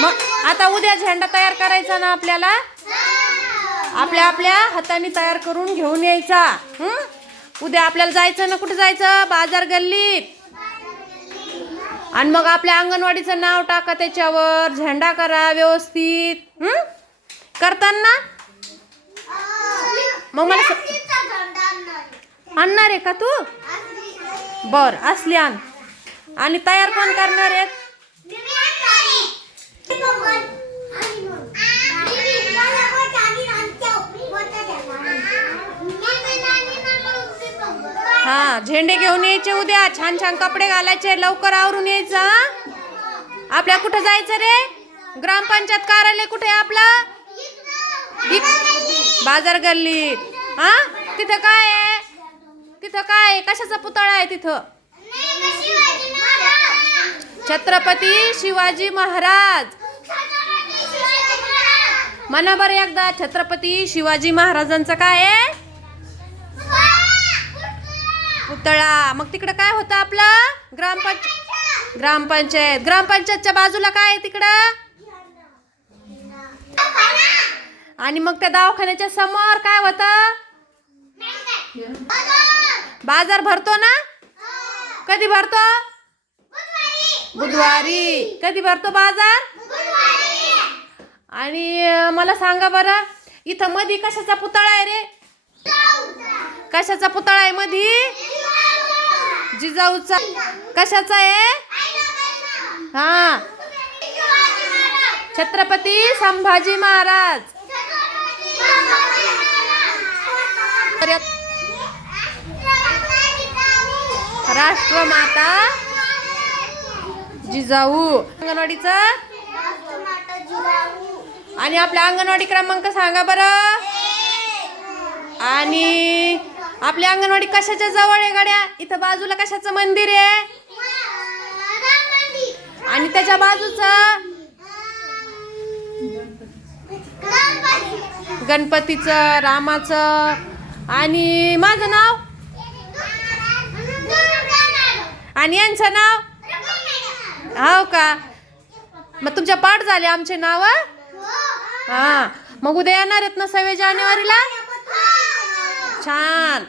मग आता उद्या झेंडा तयार करायचा ना आपल्याला, आपल्या आपल्या हाताने तयार करून घेऊन यायचा. उद्या आपल्याला जायचं ना, कुठे जायचं? बाजार गल्लीत. आणि मग आपल्या अंगणवाडीचं नाव टाका त्याच्यावर, झेंडा करा व्यवस्थित. करताना मग मला आणणार आहे का तू? बर, असली आण. आणि तयार कोण करणार आहेत? हा, झेंडे घेऊन यायचे उद्या. छान छान कपडे घालायचे, लवकर आवरून यायचं. आपल्या कुठं जायचं रे? ग्रामपंचायत कार्यालय कुठे आहे आपलं? बाजार गल्लीत. हा, तिथं काय आहे? तिथं काय आहे? कशाचा पुतळा आहे तिथं? छत्रपती शिवाजी महाराज. म्हणा बरं एकदा, छत्रपती शिवाजी महाराजांचं काय आहे? पुतळा. मग तिकडं काय होतं आपलं? ग्रामपंचायत. ग्रामपंचायतच्या बाजूला काय आहे तिकडं? आणि मग त्या दवाखान्याच्या समोर काय होतं? बाजार भरतो ना? कधी भरतो? बुधवारी. कधी भरतो बाजार? आणि मला सांगा बरं, इथं मधी कशाचा पुतळा आहे रे? कशाचा पुतळा आहे मधी? जिजाऊचा. कशाचा आहे? हा, छत्रपती संभाजी महाराज. राष्ट्रमाता जिजाऊ. अंगणवाडीचं. आणि आपल्या अंगणवाडी क्रमांक सांगा बरं. आणि आपल्या अंगणवाडी कशाच्या जवळ आहे गड्या? इथं बाजूला कशाचं मंदिर आहे? आणि त्याच्या बाजूचं गणपतीचं, रामाचं. आणि माझं नाव आणि यांचं नाव. हो का? मग तुमच्या पाठ झाले आमचे नाव. हा, मग उद्या येणार आहेत ना 6 जानेवारीला? छान.